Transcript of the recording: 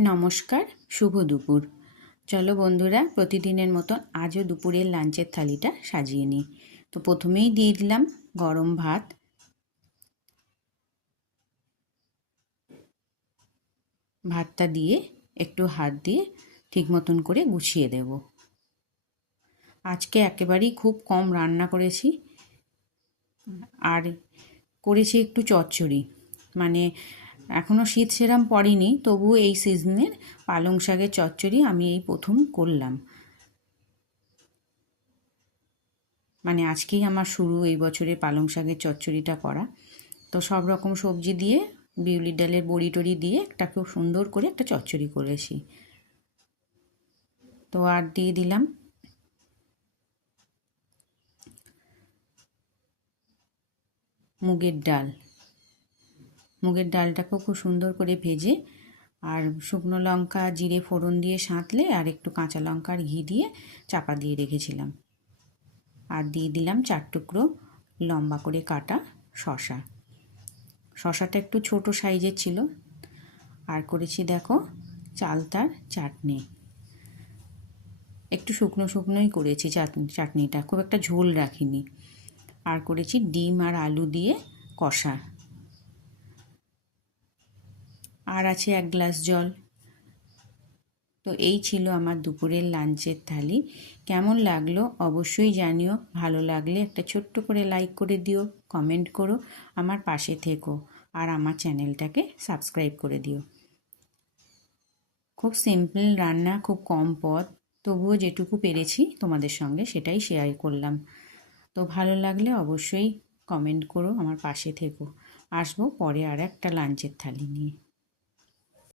নমস্কার, শুভ দুপুর। চলো বন্ধুরা, প্রতিদিনের মতন আজও দুপুরের লাঞ্চের থালিটা সাজিয়ে নিই। তো প্রথমেই দিয়ে দিলাম গরম ভাত। ভাতটা দিয়ে একটু হাত দিয়ে ঠিক মতন করে গুছিয়ে দেব। আজকে একেবারেই খুব কম রান্না করেছি। আর করেছি একটু চচ্চড়ি। মানে এখনও শীত সেরাম পড়েনি তবু এই সিজনের পালং শাকের চচ্চড়ি আমি এই প্রথম করলাম। মানে আজকেই আমার শুরু এই বছরে পালং শাকের চচ্চড়িটা করা। তো সব রকম সবজি দিয়ে, বিউলির ডালের বড়ি টড়ি দিয়ে একটা খুব সুন্দর করে একটা চচ্চড়ি করেছি। তো আর দিয়ে দিলাম। মুগের ডাল। মুগের ডালটাকেও খুব সুন্দর করে ভেজে আর শুকনো লঙ্কা, জিরে, ফোড়ন দিয়ে সাঁতলে আর একটু কাঁচা লঙ্কার ঘি দিয়ে চাপা দিয়ে রেখেছিলাম। আর দিয়ে দিলাম চার টুকরো লম্বা করে কাটা শশা শশাটা একটু ছোট সাইজের ছিল। আর করেছি দেখো চালতার চাটনি। একটু শুকনো শুকনোই করেছি চাটনিটা। খুব একটা ঝোল রাখিনি। আর করেছি ডিম আর আলু দিয়ে কষা। আর আছে এক গ্লাস জল। তো এই ছিল আমার দুপুরের লাঞ্চের থালি। কেমন লাগল অবশ্যই জানিও। ভালো লাগলে একটা ছোট্ট করে লাইক করে দিও কমেন্ট করো, আমার পাশে থেকো আর আমার চ্যানেলটাকে সাবস্ক্রাইব করে দিও। খুব সিম্পল রান্না, খুব কম পদ, তবুও যেটুকু পেরেছি তোমাদের সঙ্গে সেটাই শেয়ার করলাম। তো ভালো লাগলে অবশ্যই কমেন্ট করো, আমার পাশে থেকো। আসব পরে আর একটা লাঞ্চের থালি নিয়ে।